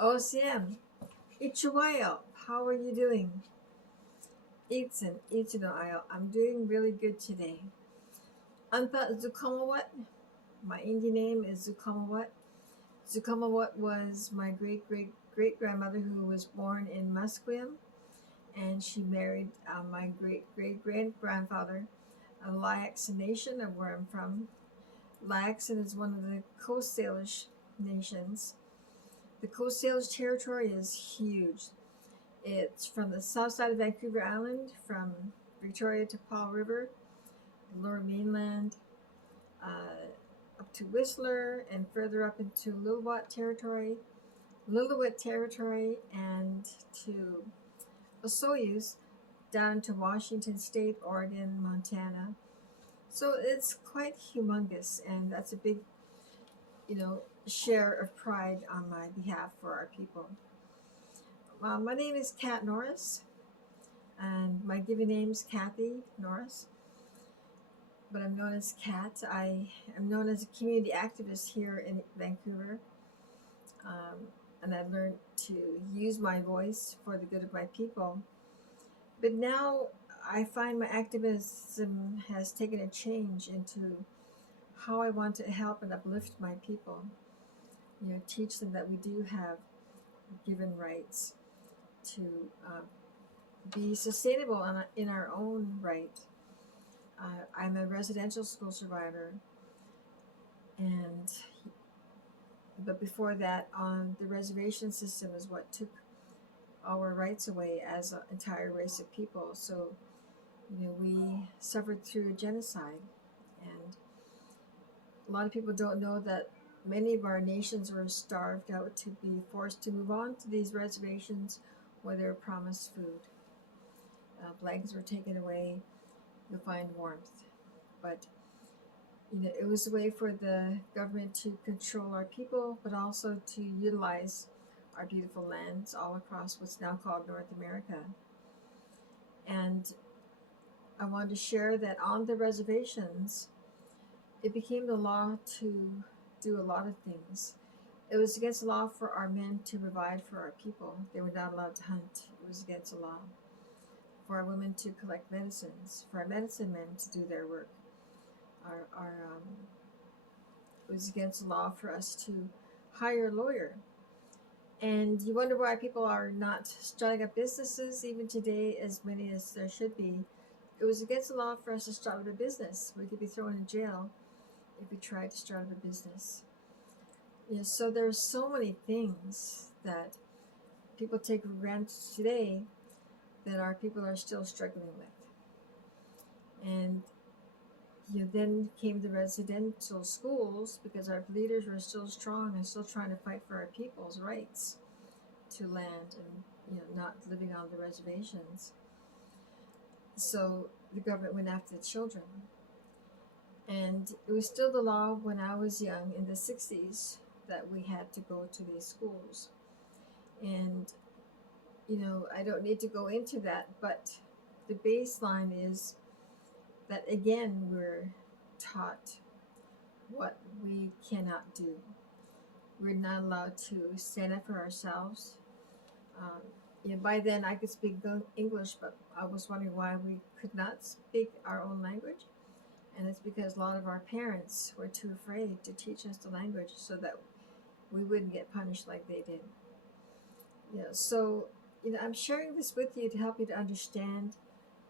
OCM, Ichiwayo, how are you doing? Itsun, Ichino Ayo, I'm doing really good today. Anta Zukamawat, my Indian name is Zukamawat. Zukamawat was my great great great grandmother who was born in Musqueam, and she married my great great great grandfather, a Lyackson Nation of where I'm from. Lyackson is one of the Coast Salish nations. The Coast Salish Territory is huge. It's from the south side of Vancouver Island, from Victoria to Paul River, the lower mainland, up to Whistler, and further up into Lillooet Territory, and to Osoyoos, down to Washington State, Oregon, Montana. So it's quite humongous, and that's a big, share of pride on my behalf for our people. My name is Kat Norris, and my given name is Kathy Norris, but I'm known as Kat. I am known as a community activist here in Vancouver, and I learned to use my voice for the good of my people. But now I find my activism has taken a change into how I want to help and uplift my people. Teach them that we do have given rights to be sustainable in our own right. I'm a residential school survivor, and but before that, on the reservation system is what took our rights away as an entire race of people. So, we suffered through a genocide, and a lot of people don't know that many of our nations were starved out to be forced to move on to these reservations where they were promised food. Blankets were taken away. You'll find warmth, but it was a way for the government to control our people, but also to utilize our beautiful lands all across what's now called North America. And I wanted to share that on the reservations, it became the law to do a lot of things. It was against the law for our men to provide for our people. They were not allowed to hunt. It was against the law for our women to collect medicines, for our medicine men to do their work. It was against the law for us to hire a lawyer. And you wonder why people are not starting up businesses even today, as many as there should be. It was against the law for us to start up a business. We could be thrown in jail if we tried to start up a business. So there are so many things that people take for granted today that our people are still struggling with. And then came the residential schools, because our leaders were still strong and still trying to fight for our people's rights to land and not living on the reservations. So the government went after the children. And it was still the law when I was young in the 60s that we had to go to these schools. And I don't need to go into that, but the baseline is that, again, we're taught what we cannot do. We're not allowed to stand up for ourselves. By then I could speak English, but I was wondering why we could not speak our own language. And it's because a lot of our parents were too afraid to teach us the language so that we wouldn't get punished like they did. So I'm sharing this with you to help you to understand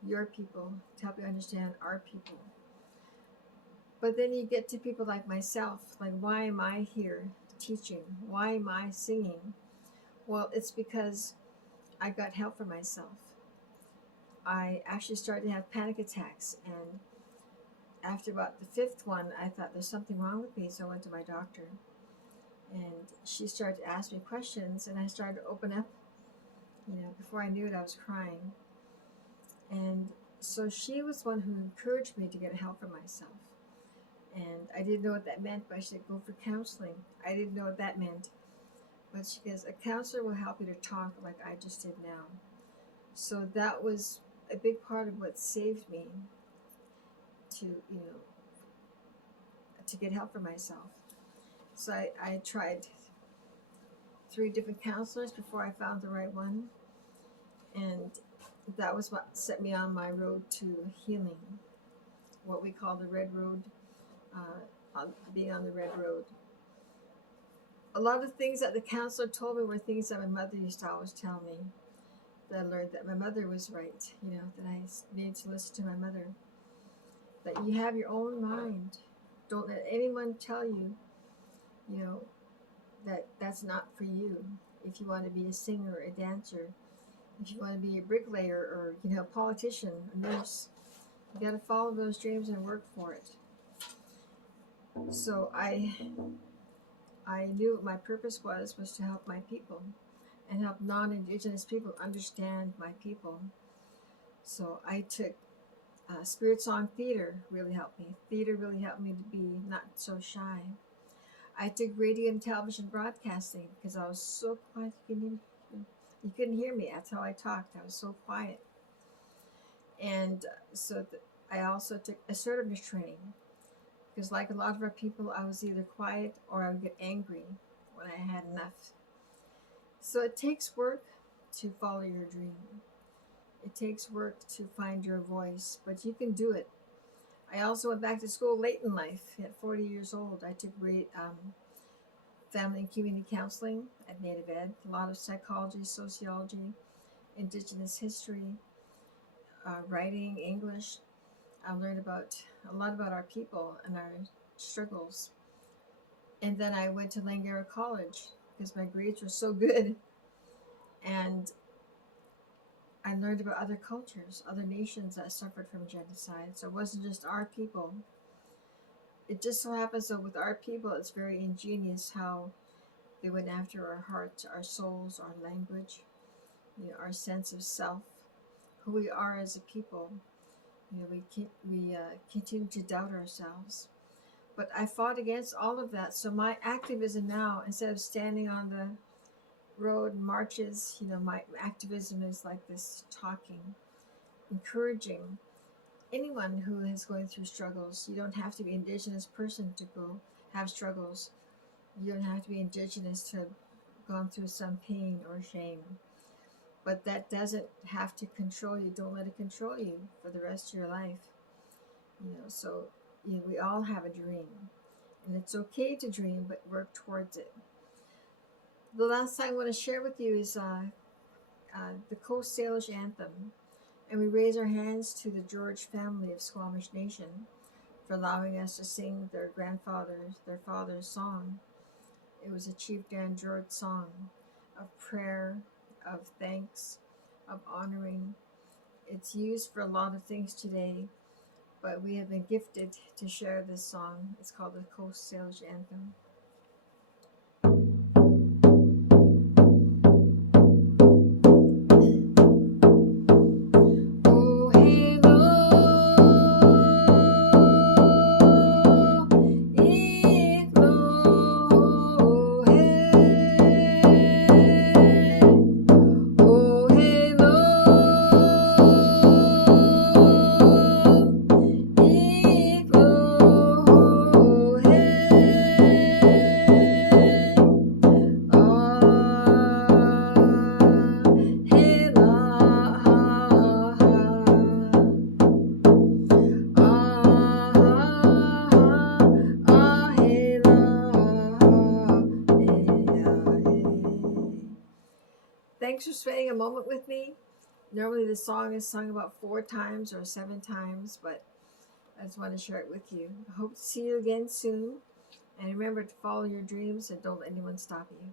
your people, to help you understand our people. But then you get to people like myself, like, why am I here teaching? Why am I singing? Well, it's because I got help for myself. I actually started to have panic attacks, and after about the fifth one, I thought there's something wrong with me, so I went to my doctor. And she started to ask me questions, and I started to open up. Before I knew it, I was crying. And so she was one who encouraged me to get help for myself. And I didn't know what that meant, but I said, go for counseling. I didn't know what that meant. But she goes, a counselor will help you to talk like I just did now. So that was a big part of what saved me to get help for myself. So I tried 3 different counselors before I found the right one. And that was what set me on my road to healing, what we call the red road, being on the red road. A lot of things that the counselor told me were things that my mother used to always tell me. That I learned that my mother was right, that I needed to listen to my mother. That you have your own mind. Don't let anyone tell you, that that's not for you. If you want to be a singer, a dancer, if you want to be a bricklayer or, a politician, a nurse, you got to follow those dreams and work for it. So I knew what my purpose was to help my people and help non-Indigenous people understand my people. So I took Spirit Song Theater really helped me. Theater really helped me to be not so shy. I took radio and television broadcasting because I was so quiet. You couldn't hear me. That's how I talked. I was so quiet. And I also took assertiveness training because, like a lot of our people, I was either quiet or I would get angry when I had enough. So it takes work to follow your dream. It takes work to find your voice, but you can do it. I also went back to school late in life. At 40 years old, I took family and community counseling at Native Ed, a lot of psychology, sociology, Indigenous history, writing, English. I learned a lot about our people and our struggles. And then I went to Langara College because my grades were so good. And I learned about other cultures, other nations that suffered from genocide. So it wasn't just our people. It just so happens that with our people, it's very ingenious how they went after our hearts, our souls, our language, our sense of self, who we are as a people. We continue to doubt ourselves. But I fought against all of that. So my activism now, instead of standing on the road marches, my activism is like this, talking, encouraging anyone who is going through struggles. You don't have to be an Indigenous person to go have struggles. You don't have to be Indigenous to have gone through some pain or shame. But that doesn't have to control you. Don't let it control you for the rest of your life. So we all have a dream. And it's okay to dream, but work towards it. The last thing I want to share with you is the Coast Salish Anthem. And we raise our hands to the George family of Squamish Nation for allowing us to sing their father's song. It was a Chief Dan George song of prayer, of thanks, of honoring. It's used for a lot of things today, but we have been gifted to share this song. It's called the Coast Salish Anthem. Thanks for spending a moment with me. Normally the song is sung about 4 times or 7 times, but I just want to share it with you. I hope to see you again soon. And remember to follow your dreams and don't let anyone stop you.